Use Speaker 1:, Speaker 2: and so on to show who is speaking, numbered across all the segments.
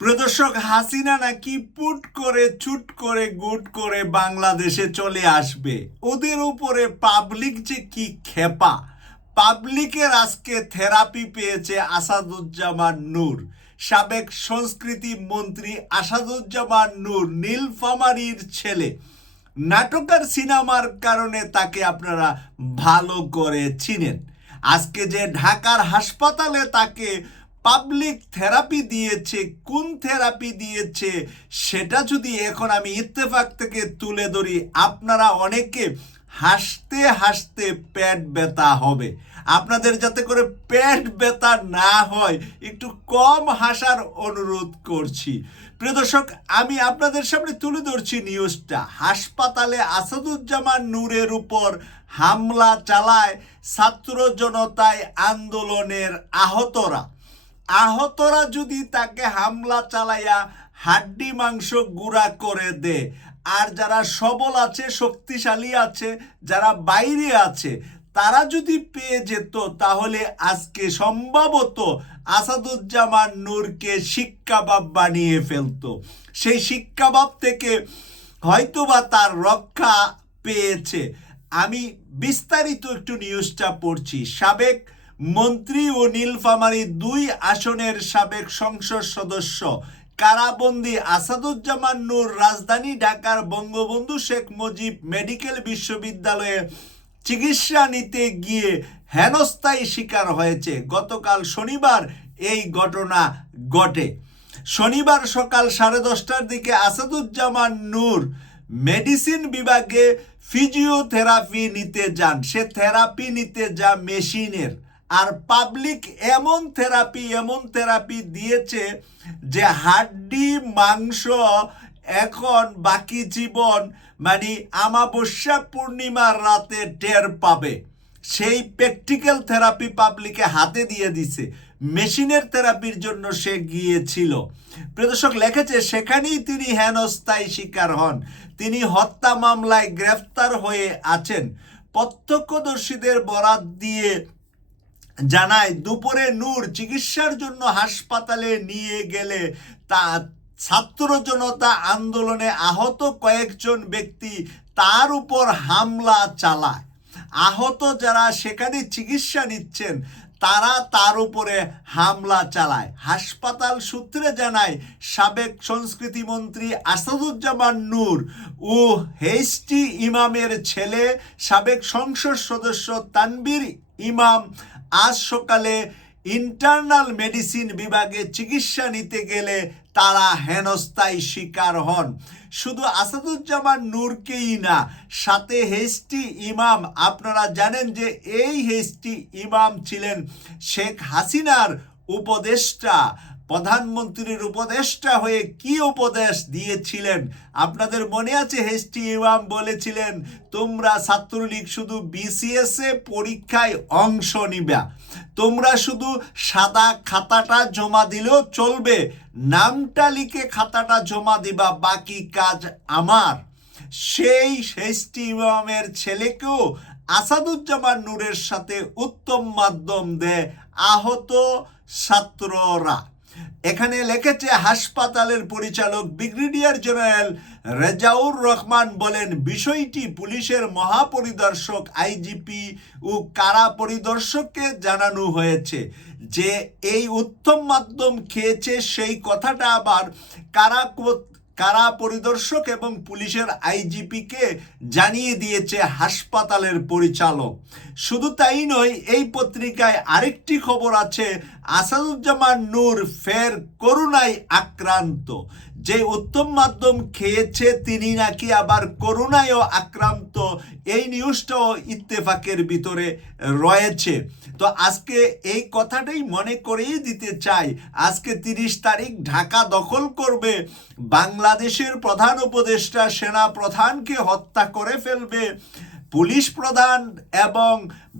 Speaker 1: প্রদর্শক হাসিনা নাকি পুট করে চুট করে, গুট করে বাংলাদেশে চলে আসবে? ওদের উপরে পাবলিক যে কি খেপা? পাবলিকের আজকে থেরাপি পেয়েছে আসাদুজ্জামান নূর। সাবেক সংস্কৃতি মন্ত্রী আসাদুজ্জামান নূর, নীলফামারীর ছেলে। নাটকার সিনেমার কারণে তাকে আপনারা ভালো করে চিনেন। আজকে যে ঢাকার হাসপাতালে তাকে পাবলিক থেরাপি দিয়েছে, কোন থেরাপি দিয়েছে, সেটা যদি এখন আমি ইত্তেফাক থেকে তুলে ধরি, আপনারা অনেকে হাসতে হাসতে পেট ব্যথা হবে। আপনাদের যাতে করে পেট ব্যথা না হয়, একটু কম হাসার অনুরোধ করছি। প্রিয় দর্শক, আমি আপনাদের সামনে তুলে ধরছি নিউজটা হাসপাতালে আসাদুজ্জামান নূরের উপর হামলা চালায় ছাত্র জনতায় আন্দোলনের আহতরা। আহতরা যদি তাকে হামলা চালাইয়া হাড্ডি মাংস গুঁড়া করে দে, আর যারা সবল আছে, শক্তিশালী আছে, যারা বাইরে আছে, তারা যদি পেয়ে যেত, তাহলে আজকে সম্ভবত আসাদুজ্জামান নূরকে শিক্ষাবাব বানিয়ে ফেলতো। সেই শিক্ষাবাব থেকে হয়তোবা তার রক্ষা পেয়েছে। আমি বিস্তারিত একটু নিউজটা পড়ছি। সাবেক মন্ত্রী ও নীলফামারী দুই আসনের সাবেক সংসদ সদস্য, কারাবন্দি আসাদুজ্জামান নূর, রাজধানী ঢাকার বঙ্গবন্ধু শেখ মুজিব মেডিকেল বিশ্ববিদ্যালয়ে চিকিৎসা নিতে গিয়ে হেনস্থায় শিকার হয়েছে। গতকাল শনিবার এই ঘটনা ঘটে। শনিবার সকাল সাড়ে দশটার দিকে আসাদুজ্জামান নূর মেডিসিন বিভাগে ফিজিওথেরাপি নিতে যান। সে থেরাপি নিতে যা মেশিনের আর পাবলিক এমন থেরাপি এমন থেরাপি দিয়েছে যে হাড্ডি, মাংস এখন বাকি জীবন মানে আমাবস্যা পূর্ণিমার রাতে টের পাবে। সেই প্র্যাকটিক্যাল থেরাপি পাবলিকে হাতে দিয়ে দিছে। মেশিনের থেরাপির জন্য সে গিয়েছিল। প্রদর্শক লিখেছে, সেখানেই তিনি হেনস্থায় শিকার হন। তিনি হত্যা মামলায় গ্রেফতার হয়ে আছেন। প্রত্যক্ষদর্শীদের বরাত দিয়ে জানায়, দুপুরে নূর চিকিৎসার জন্য হাসপাতালে নিয়ে গেলে তা ছাত্র জনতা আন্দোলনে আহত কয়েকজন ব্যক্তি তার উপর হামলা চালায়। আহত যারা সেখানে চিকিৎসা নিচ্ছেন, তারা তার উপরে হামলা চালায়। হাসপাতাল সূত্রে জানায়, সাবেক সংস্কৃতি মন্ত্রী আসাদুজ্জামান নূর ও হেস্টি ইমামের ছেলে, সাবেক সংসদ সদস্য তানবীর ইমাম আজ সকালে ইন্টারনাল মেডিসিন বিভাগে চিকিৎসা নিতে গেলে তারা হেনস্থায় শিকার হন। শুধু আসাদুজ্জামান নূরকেই না, সাথে হেস্টি ইমাম, আপনারা জানেন যে এই হেস্টি ইমাম ছিলেন শেখ হাসিনার উপদেষ্টা। প্রধানমন্ত্রীর উপদেষ্টা হয়ে কি উপদেশ দিয়েছিলেন? আপনাদের মনে আছে হেস্টি ইমাম বলেছিলেন, তোমরা ছাত্রলীগ শুধু বিসিএস এ পরীক্ষায় অংশ নিবা। তোমরা শুধু সাদা খাতাটা জমা দিলেও চলবে। নামটা লিখে খাতাটা জমা দিবা, বাকি কাজ আমার। সেই হেস্টি ইমামের ছেলেকেও আসাদুজ্জামান নূরের সাথে উত্তম মাধ্যম দেয় আহত ছাত্ররা। এখানে লিখেছে, হাসপাতালের পরিচালক ব্রিগেডিয়ার জেনারেল রেজাউর রহমান বলেন, বিষয়টি পুলিশের মহাপরিদর্শক আইজিপি ও কারা পরিদর্শককে জানানো হয়েছে যে এই উত্তম মাধ্যম খেয়েছে সেই কথাটা আবার কারা কারা পরিদর্শক এবং পুলিশের আইজিপিকে জানিয়ে দিয়েছে হাসপাতালের পরিচালক? শুধু তাই নয়, এই পত্রিকায় আরেকটি খবর আছে, আসাদুজ্জামান নূর ফের করুণায় আক্রান্ত। যে উত্তম মাধ্যম খেয়েছে তিনি নাকি আবার করোনায়ও আক্রান্ত। এই নিউজটাও ইত্তেফাকের ভিতরে রয়েছে। তো আজকে এই কথাটাই মনে করেই দিতে চাই। আজকে তিরিশ তারিখ ঢাকা দখল করবে। বাংলাদেশের প্রধান উপদেষ্টা, সেনা প্রধানকে হত্যা করে ফেলবে। পুলিশ প্রধান এবং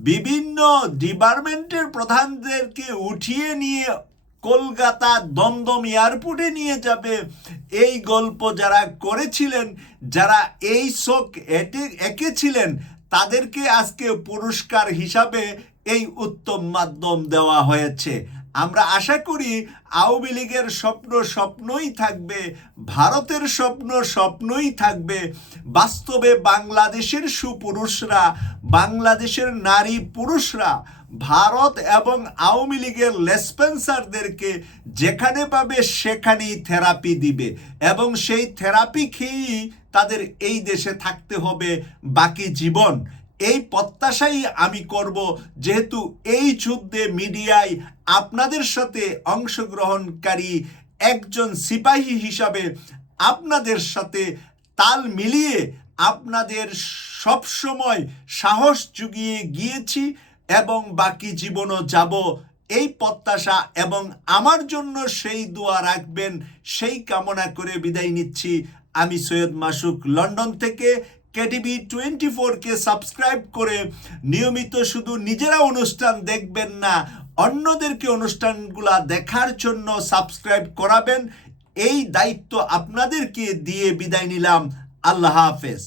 Speaker 1: বিভিন্ন ডিপার্টমেন্টের প্রধানদেরকে উঠিয়ে নিয়ে কলকাতা দমদম এয়ারপোর্টে নিয়ে যাবে। এই গল্প যারা করেছিলেন, যারা এই শোক এঁকেছিলেন, তাদেরকে আজকে পুরস্কার হিসাবে এই উত্তম মাধ্যম দেওয়া হয়েছে। আমরা আশা করি আওয়ামী লীগের স্বপ্ন স্বপ্নই থাকবে, ভারতের স্বপ্ন স্বপ্নই থাকবে। বাস্তবে বাংলাদেশের সুপুরুষরা, বাংলাদেশের নারী পুরুষরা ভারত এবং আওয়ামী লীগের লেসপেন্সারদেরকে যেখানে পাবে সেখানেই থেরাপি দিবে। এবং সেই থেরাপি খেয়েই তাদের এই দেশে থাকতে হবে বাকি জীবন। এই প্রত্যাশাই আমি করব যেহেতু এই যুদ্ধে মিডিয়ায় আপনাদের সাথে অংশগ্রহণকারী একজন সিপাহী হিসাবে আপনাদের সাথে তাল মিলিয়ে আপনাদের সবসময় সাহস জুগিয়ে গিয়েছি। এবং বাকি জীবনও যাব এই প্রত্যাশা এবং আমার জন্য সেই দোয়া রাখবেন, সেই কামনা করে বিদায় নিচ্ছি। আমি সৈয়দ মাসুক, লন্ডন থেকে কেটিভি টোয়েন্টি ফোরকে সাবস্ক্রাইব করে নিয়মিত শুধু নিজেরা অনুষ্ঠান দেখবেন না, অন্যদেরকে অনুষ্ঠানগুলা দেখার জন্য সাবস্ক্রাইব করাবেন। এই দায়িত্ব আপনাদেরকে দিয়ে বিদায় নিলাম। আল্লাহ হাফেজ।